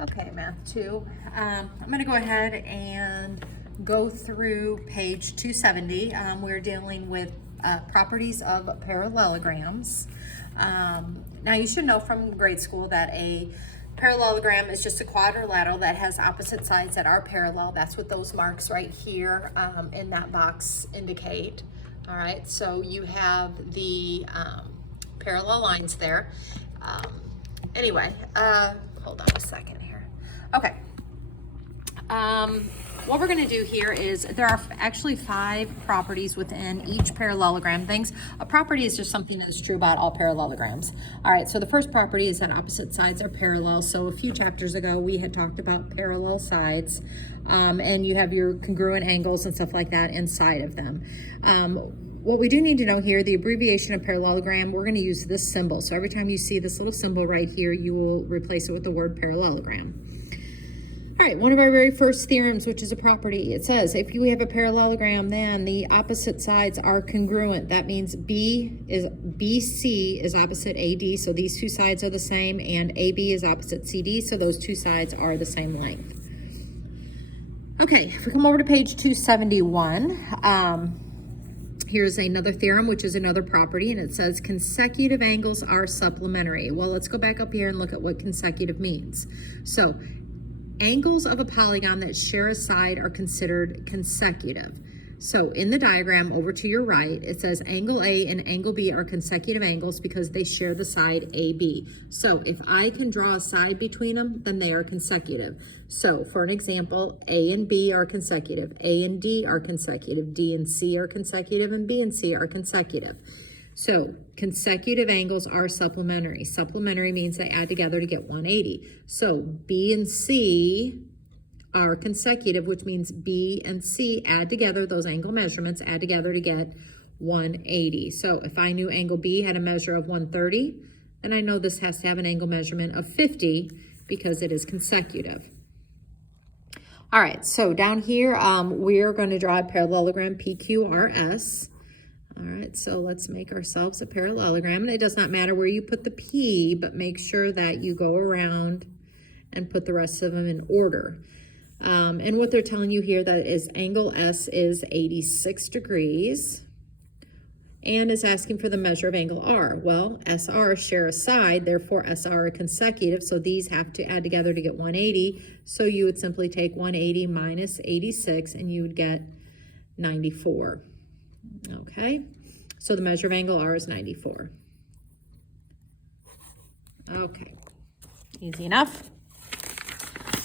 Okay, math 2. I'm going to go ahead and go through page 270. We're dealing with properties of parallelograms. Now you should know from grade school that a parallelogram is just a quadrilateral that has opposite sides that are parallel. That's what those marks right here in that box indicate. All right, so you have the parallel lines there. Anyway, hold on a second here. Okay. What we're going to do here is there are actually 5 properties within each parallelogram. A property is just something that's true about all parallelograms. All right, so the first property is that opposite sides are parallel. So a few chapters ago, we had talked about parallel sides, and you have your congruent angles and stuff like that inside of them. What we do need to know here, the abbreviation of parallelogram, we're going to use this symbol. So every time you see this little symbol right here, you will replace it with the word parallelogram. All right, one of our very first theorems, which is a property, it says if you have a parallelogram, then the opposite sides are congruent. That means BC is opposite AD, so these two sides are the same, and AB is opposite CD, so those two sides are the same length. Okay, if we come over to page 271, here's another theorem, which is another property, and it says consecutive angles are supplementary. Well, let's go back up here and look at what consecutive means. So, angles of a polygon that share a side are considered consecutive. So in the diagram over to your right, it says angle A and angle B are consecutive angles because they share the side AB. So if I can draw a side between them, then they are consecutive. So for an example, A and B are consecutive, A and D are consecutive, D and C are consecutive, and B and C are consecutive. So consecutive angles are supplementary. Supplementary means they add together to get 180. So B and C are consecutive, which means B and C add together, those angle measurements add together to get 180. So if I knew angle B had a measure of 130, then I know this has to have an angle measurement of 50 because it is consecutive. All right, so down here, we're going to draw a parallelogram PQRS. All right, so let's make ourselves a parallelogram. And it does not matter where you put the P, but make sure that you go around and put the rest of them in order. And what they're telling you here that is angle S is 86 degrees and is asking for the measure of angle R. Well, SR share a side, therefore SR are consecutive, so these have to add together to get 180. So you would simply take 180 minus 86 and you would get 94. Okay, so the measure of angle R is 94. Okay, easy enough.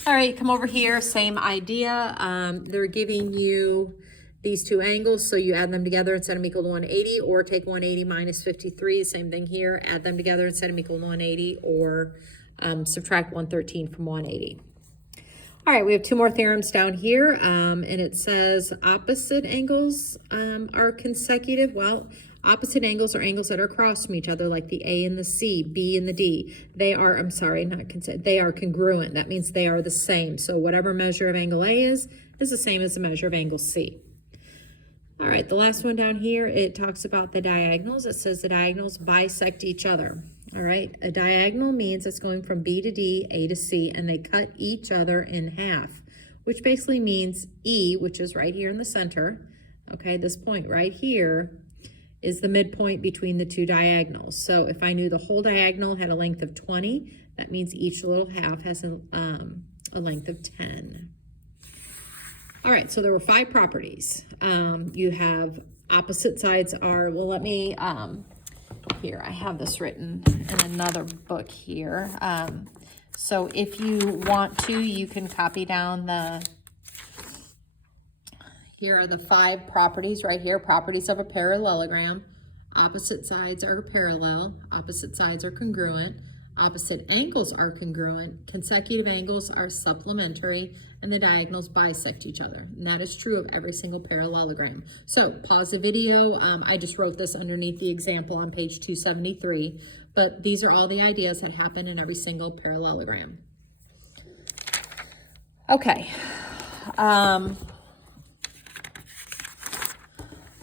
All right, come over here, same idea. They're giving you these two angles, so you add them together and set them equal to 180, or take 180 minus 53, same thing here, add them together and set them equal to 180, or subtract 113 from 180. All right, we have 2 more theorems down here, and it says opposite angles are consecutive. Well, opposite angles are angles that are across from each other, like the A and the C, B and the D. They are, I'm sorry, not consecutive, they are congruent. That means they are the same. So whatever measure of angle A is the same as the measure of angle C. All right, the last one down here, it talks about the diagonals. It says the diagonals bisect each other. All right, a diagonal means it's going from B to D, A to C, and they cut each other in half, which basically means E, which is right here in the center, okay, this point right here is the midpoint between the 2 diagonals. So if I knew the whole diagonal had a length of 20, that means each little half has a length of 10. All right, so there were 5 properties. You have opposite sides are, well, let me, here, I have this written in another book here. So if you want to, you can copy down here are the 5 properties right here, properties of a parallelogram. Opposite sides are parallel, opposite sides are congruent, opposite angles are congruent, consecutive angles are supplementary, and the diagonals bisect each other. And that is true of every single parallelogram. So pause the video. I just wrote this underneath the example on page 273, but these are all the ideas that happen in every single parallelogram. Okay.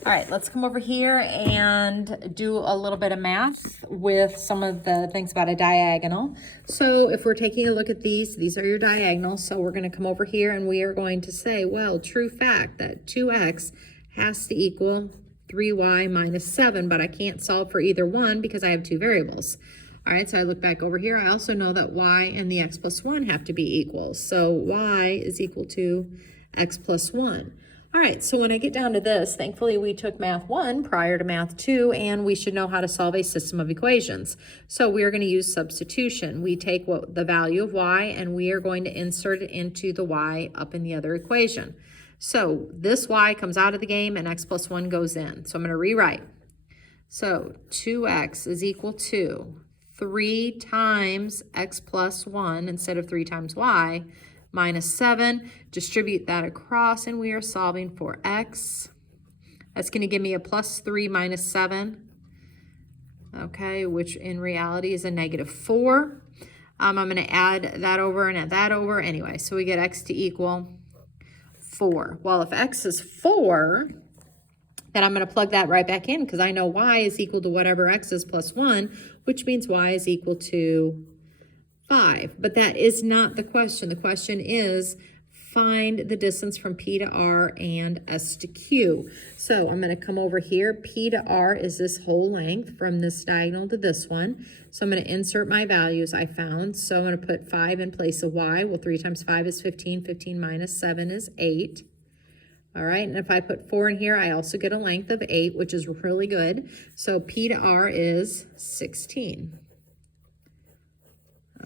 All right, let's come over here and do a little bit of math with some of the things about a diagonal. So if we're taking a look at these are your diagonals. So we're going to come over here and we are going to say, well, true fact that 2x has to equal 3y minus 7, but I can't solve for either one because I have two variables. All right, so I look back over here. I also know that y and the x plus 1 have to be equal. So y is equal to x plus 1. All right, so when I get down to this, thankfully we took math 1 prior to math 2, and we should know how to solve a system of equations. So we are going to use substitution. We take the value of y and we are going to insert it into the y up in the other equation. So this y comes out of the game and x plus 1 goes in. So I'm going to rewrite. So 2x is equal to 3 times x plus 1 instead of 3 times y minus 7. Distribute that across and we are solving for x. That's going to give me a plus 3 minus 7, okay, which in reality is a negative 4. I'm going to add that over and add that over. Anyway, so we get x to equal 4. Well, if x is 4, then I'm going to plug that right back in because I know y is equal to whatever x is plus 1, which means y is equal to 5. But that is not the question. The question is find the distance from P to R and S to Q. So I'm going to come over here. P to R is this whole length from this diagonal to this one. So I'm going to insert my values I found. So I'm going to put 5 in place of y. Well, 3 times 5 is 15. 15 minus 7 is 8. All right, and if I put 4 in here, I also get a length of 8, which is really good. So P to R is 16.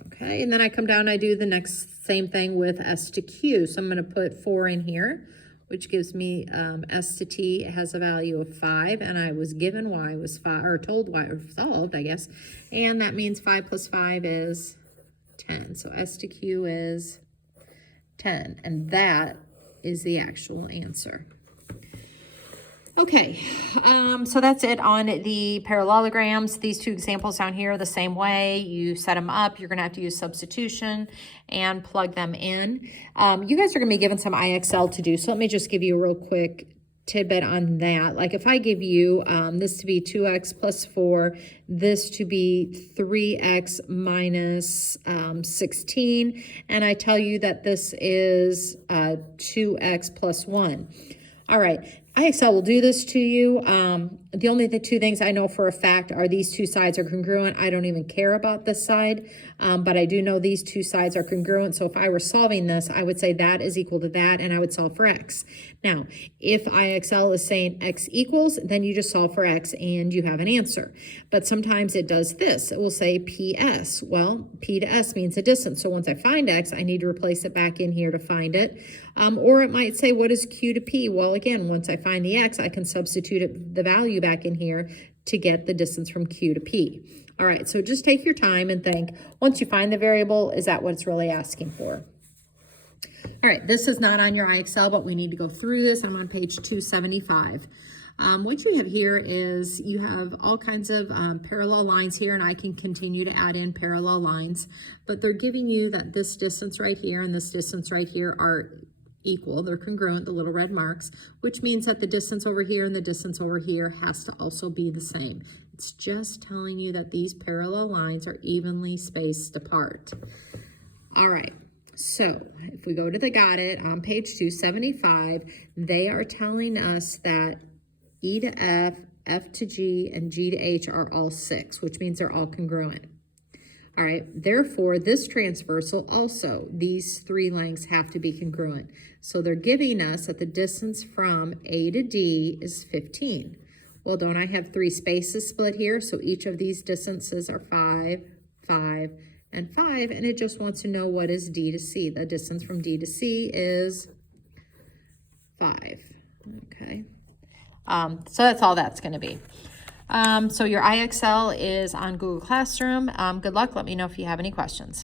Okay, and then I come down and I do the next same thing with S to Q. So I'm going to put 4 in here, which gives me S to T has a value of 5, and I was given y was 5, or told y, or solved, I guess. And that means 5 plus 5 is 10. So S to Q is 10, and that is the actual answer. Okay, so that's it on the parallelograms. These two examples down here are the same way. You set them up. You're going to have to use substitution and plug them in. You guys are going to be given some IXL to do, so let me just give you a real quick tidbit on that. Like if I give you this to be 2x plus 4, this to be 3x minus 16, and I tell you that this is 2x plus 1. All right, IXL will do this to you. The only two things I know for a fact are these two sides are congruent. I don't even care about this side, but I do know these two sides are congruent. So if I were solving this, I would say that is equal to that, and I would solve for x. Now, if IXL is saying x equals, then you just solve for x and you have an answer. But sometimes it does this. It will say PS. Well, P to S means a distance. So once I find x, I need to replace it back in here to find it. Or it might say, what is Q to P? Well, again, once I find the x, I can substitute the value back in here to get the distance from Q to P. All right, so just take your time and think, once you find the variable, is that what it's really asking for? All right, this is not on your IXL, but we need to go through this. I'm on page 275. What you have here is you have all kinds of parallel lines here, and I can continue to add in parallel lines, but they're giving you that this distance right here and this distance right here are equal. They're congruent, the little red marks, which means that the distance over here and the distance over here has to also be the same. It's just telling you that these parallel lines are evenly spaced apart. All right, so if we go to the got it on page 275, they are telling us that E to F, F to G, and G to H are all 6, which means they're all congruent. All right, therefore, this transversal also, these 3 lengths have to be congruent. So they're giving us that the distance from A to D is 15. Well, don't I have 3 spaces split here? So each of these distances are 5, 5, and 5, and it just wants to know what is D to C. The distance from D to C is 5, okay? So that's all that's going to be. So your IXL is on Google Classroom. Good luck. Let me know if you have any questions.